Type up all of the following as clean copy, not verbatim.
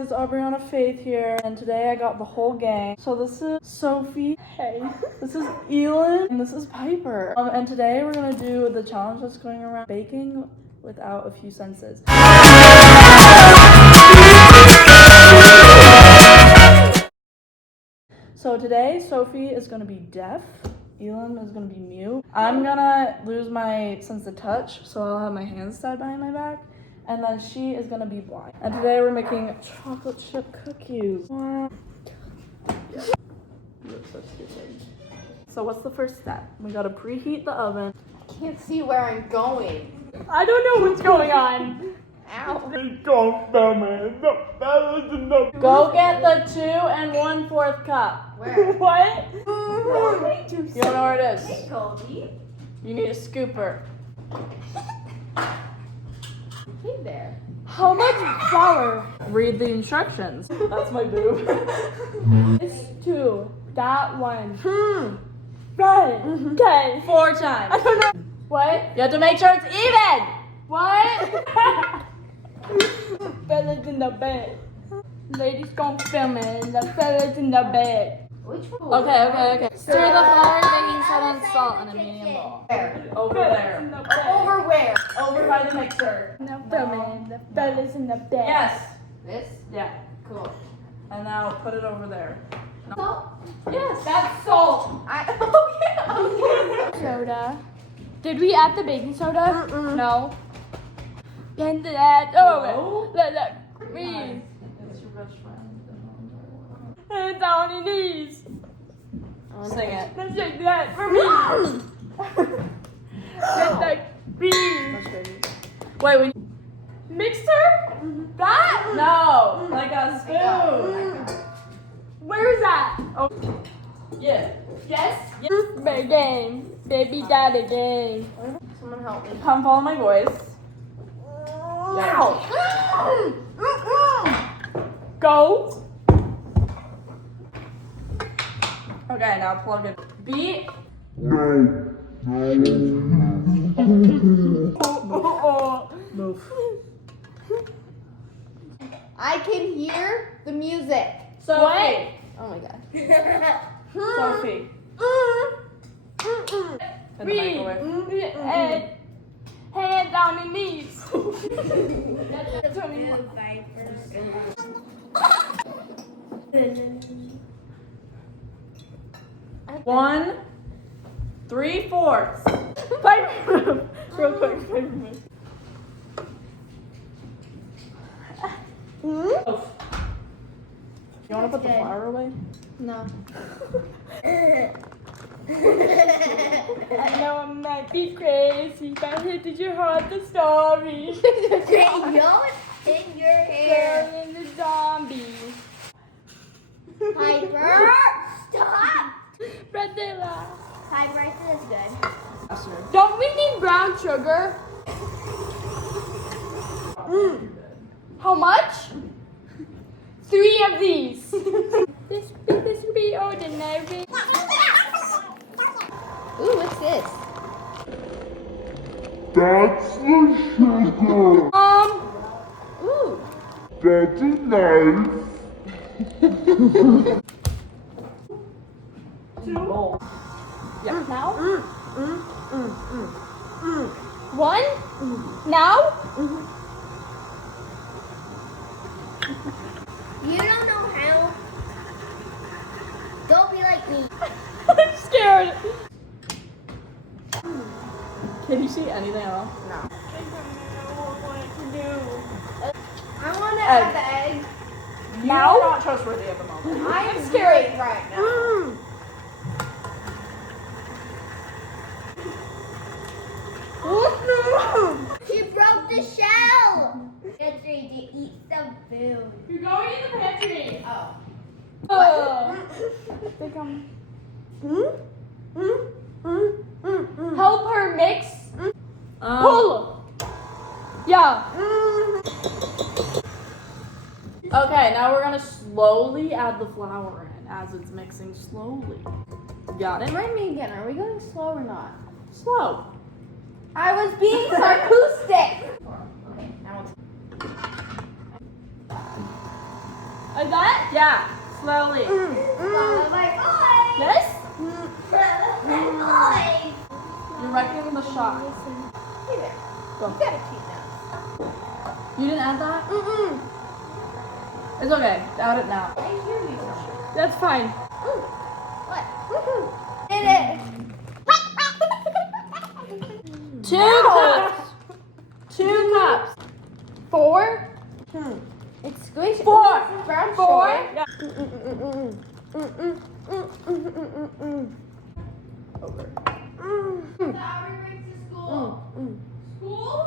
it's Aubriana Faith here, and today I got the whole gang. So this is Sophie, hey, this is Elin, and this is Piper. And today we're gonna do the challenge that's going around baking without a few senses. So today Sophie is gonna be deaf, Elin is gonna be mute. I'm gonna lose my sense of touch, so I'll have my hands tied behind my back. And then she is gonna be blind. And today we're making chocolate chip cookies. Wow. Yeah. So what's the first step? We gotta preheat the oven. I can't see where I'm going. I don't know what's going on. Ow. Go get the 2 1/4 cup. Where? What? You You don't know where it is. Hey, Goldie. You need a scooper. Hey there. How much flour? Read the instructions. That's my boob. It's 2. That one. Right. Okay. 4 times. I don't know. What? You have to make sure it's even. What? Fellas in the bed. Ladies gon' film it. The fellas in the bed. Which one? Okay. Stir the flour, baking soda, and salt in a medium bowl. Where? Over Fellas in there. the bed. Over where? Over by the mixer. No filming. The fellas in the bed. Yes. This? Yeah. Cool. And now put it over there. Salt? Yes. That's salt. Okay. Soda. Did we add the baking soda? No. And that. Oh, look. Me. It's your best friend. Hands on your knees. Sing it. Let's take that for me. Let's take me. Wait, when Mixer? That? no, like a spoon. Where is that? Oh, yeah. Yes? Big game. Baby daddy game. Someone help me. Come follow my voice. Go. Okay, now plug it. Beat. Move. I can hear the music. Sophie. Oh my god. Sophie. In the Read. microwave. And hands on your knees. That's 21. 1 3/4. Piper. Real quick. Piper. You want to put the flour away? No. I know I might be crazy, but here did you heard the story? Yours in your hair. Girl and the zombie. Piper, stop. Brazilla. Piper, I think that's good. Don't we need brown sugar? How much? 3 of these. This would be ordinary. Ooh, what's this? That's the sugar. Ooh. That's a knife. 2. Yeah. Now? 1? Now? You don't know how. Don't be like me. I'm scared. Can you see anything else? No. I don't know what to do. I want to Egg. have the egg. Now? You're not trustworthy at the moment. I am scared right now. She broke the shell. Get ready to eat some food. You're going in the pantry. Oh. They come. Help her mix. Pull. Yeah. Okay, now we're gonna slowly add the flour in as it's mixing slowly. Got it? Remind me again, are we going slow or not? Slow. I was being sarcastic. Okay, now it's Like that? Yeah, slowly. Follow my voice. This? Follow my voice. You're wrecking the shot. Hey there. Go. You gotta cheat now. You didn't add that? It's okay. Add it now. I hear you. That's fine. What? Did it. 2 cups. 2 cups. 4? It's squishy. 4. Brown 4. sugar. Yeah. Over. Aubrey brings to school. School?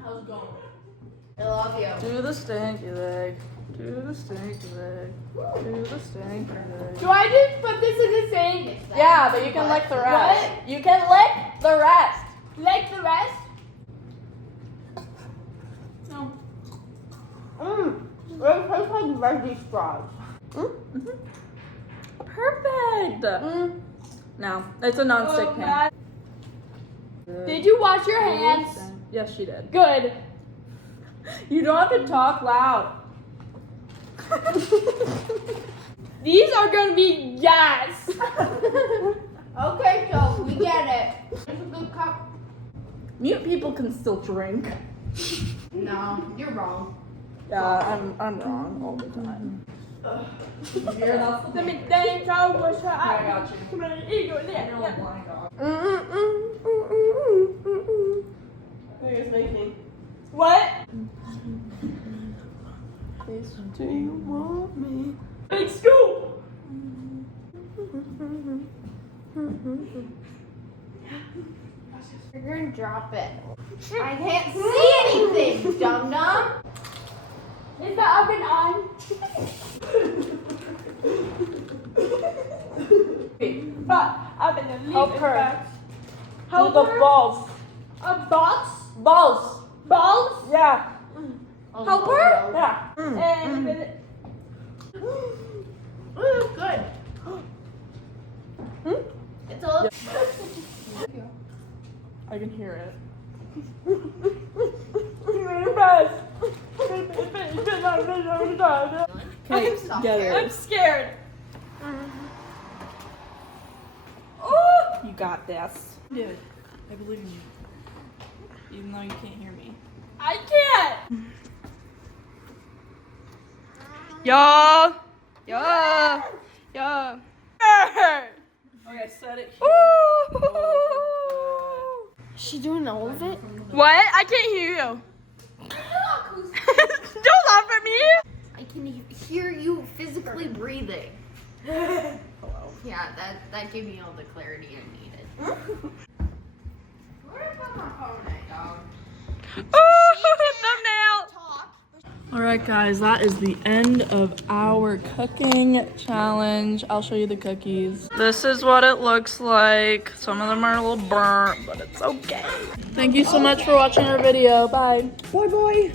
How's it going? I love you. Do the stinky leg. Do the stinky leg. Do the stinky leg. Do I just put this in the sink? Yeah, but you can lick the rest. What? You can lick the rest. Like the rest? No. It tastes like veggie straws. Perfect. No, it's a non-stick Oh, pan. Did you wash your hands? Yes, she did. Good. You don't have to talk loud. These are gonna be gas. Okay, so we get it. It's a good cup. Mute people can still drink. No, you're wrong. Yeah, I'm wrong all the time. Here, that's the Let me think how much I got you. You're a blind dog. What? Do you want me? Big scoop. You're gonna drop it. I can't see anything, dum dum. Is the oven on? But I'm gonna leave Help it her. back. Do Help the her? balls. A box? Balls. Balls? Yeah. Help her? Yeah. And then Ooh, good. It's a little. I can hear it. Okay, get I'm it. scared. You got this. Dude, I believe in you. Even though you can't hear me. I can't. Yeah. Yeah. Yeah. Okay, set it here. Is she doing all of it? What? I can't hear you. Don't laugh at me. I can hear you physically breathing. Yeah, that gave me all the clarity I needed. Where did I put my phone at, dog? Thumbnail. All right, guys, that is the end of our cooking challenge. I'll show you the cookies. This is what it looks like. Some of them are a little burnt, but it's okay. Thank you so much for watching our video. Bye. Bye, bye.